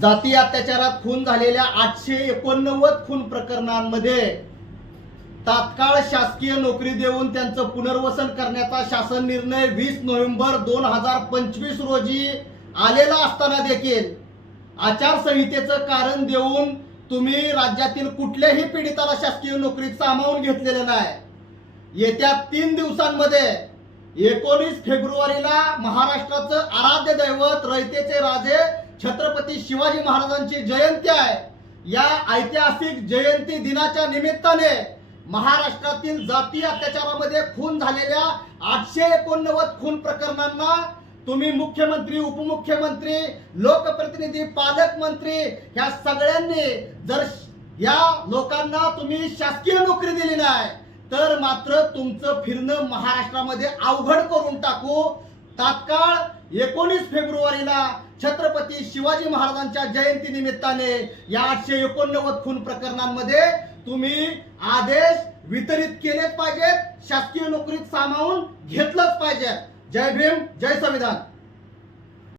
जाती अत्याचारात खून झालेल्या 889 खून प्रकरणांमध्ये तात्काळ शासकीय नोकरी देऊन त्यांचं पुनर्वसन करण्याचा शासन निर्णय 20 नोव्हेंबर 2025 रोजी आलेला असताना देखील आचारसंहितेचं कारण देऊन तुम्ही राज्यातील कुठल्याही पीडिताला शासकीय नोकरीत सामावून घेतलेलं नाही। येत्या 3 दिवसांमध्ये 19 फेब्रुवारीला महाराष्ट्राचं आराध्य दैवत रयतेचे राजे छत्रपती शिवाजी महाराजांची जयंती आहे। या ऐतिहासिक जयंती दिनाच्या निमित्ताने महाराष्ट्रातील जाती अत्याचारामध्ये खून झालेल्या 889 खून प्रकरणांना तुम्ही मुख्यमंत्री, उपमुख्यमंत्री, लोकप्रतिनिधी, पालकमंत्री ह्या सगळ्यांनी जर या लोकांना तुम्ही शासकीय नोकरी दिली नाही तर मात्र तुमचं फिरणं महाराष्ट्रामध्ये अवघड करून टाकू। तात्काळ 19 फेब्रुवारीला छत्रपती शिवाजी महाराजांच्या जयंती निमित्ताने या 889 खून प्रकरणांमध्ये तुम्ही आदेश वितरित केलेच पाहिजेत, शासकीय नोकरीत सामावून घेतलंच पाहिजे। जय भीम, जय संविधान।